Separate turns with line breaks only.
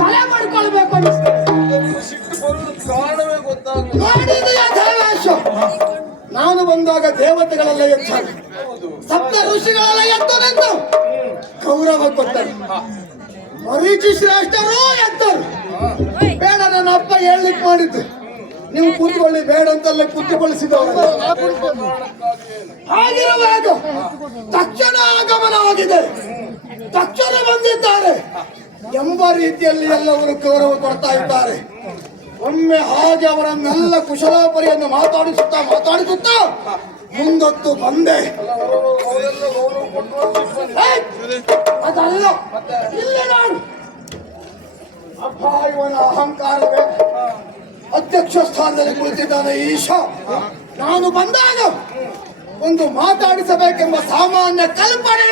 ತಲೆ ಮಾಡ್ಕೊಳ್ಬೇಕು ನಾನು ಬಂದಾಗ ದೇವತೆಗಳೆಲ್ಲ ಎಚ್ಚಾಗ ಸಪ್ತ ಋಷಿಗಳೆಲ್ಲ ನಿಂತು ಗೌರವ ಕೊಟ್ಟರು. ಮರೀಚಿ ಶ್ರೇಷ್ಠರು ಎತ್ತರು. ಬೇಡ, ನನ್ನ ಅಪ್ಪ ಹೇಳ್ಲಿಕ್ಕೆ ಮಾಡಿದ್ದು. ನೀವು ಕೂತ್ಕೊಳ್ಳಿ, ಬೇಡ ಅಂತಲ್ಲ ಕೂತ್ಕೊಳ್ಳಿಸಿದವರು ಹಾಗಿರುವಾಗ ತಕ್ಷಣ ಆಗಮನವಾಗಿದೆ. ಎಂಬ ರೀತಿಯಲ್ಲಿ ಎಲ್ಲವರು ಗೌರವ ಕೊಡ್ತಾ ಇದ್ದಾರೆ. ಒಮ್ಮೆ ಹಾಗೆ ಅವರನ್ನೆಲ್ಲ ಕುಶಲಾಪರಿಯನ್ನು ಮಾತಾಡಿಸುತ್ತಾ ಮಾತಾಡಿಸುತ್ತಾ ಮುಂದೊತ್ತು ಬಂದೆ! ಅದಲ್ಲ. ಇಲ್ಲಿ ನಾನು. ಅಪ್ಪ, ಇವನ ಅಹಂಕಾರವೇ ಅಧ್ಯಕ್ಷ ಸ್ಥಾನದಲ್ಲಿ ಕುಳಿತಿದ್ದಾನೆ ಈಶಾ. ನಾನು ಬಂದಾಗ ಒಂದು ಮಾತಾಡಿಸಬೇಕೆಂಬ ಸಾಮಾನ್ಯ ಕಲ್ಪನೆ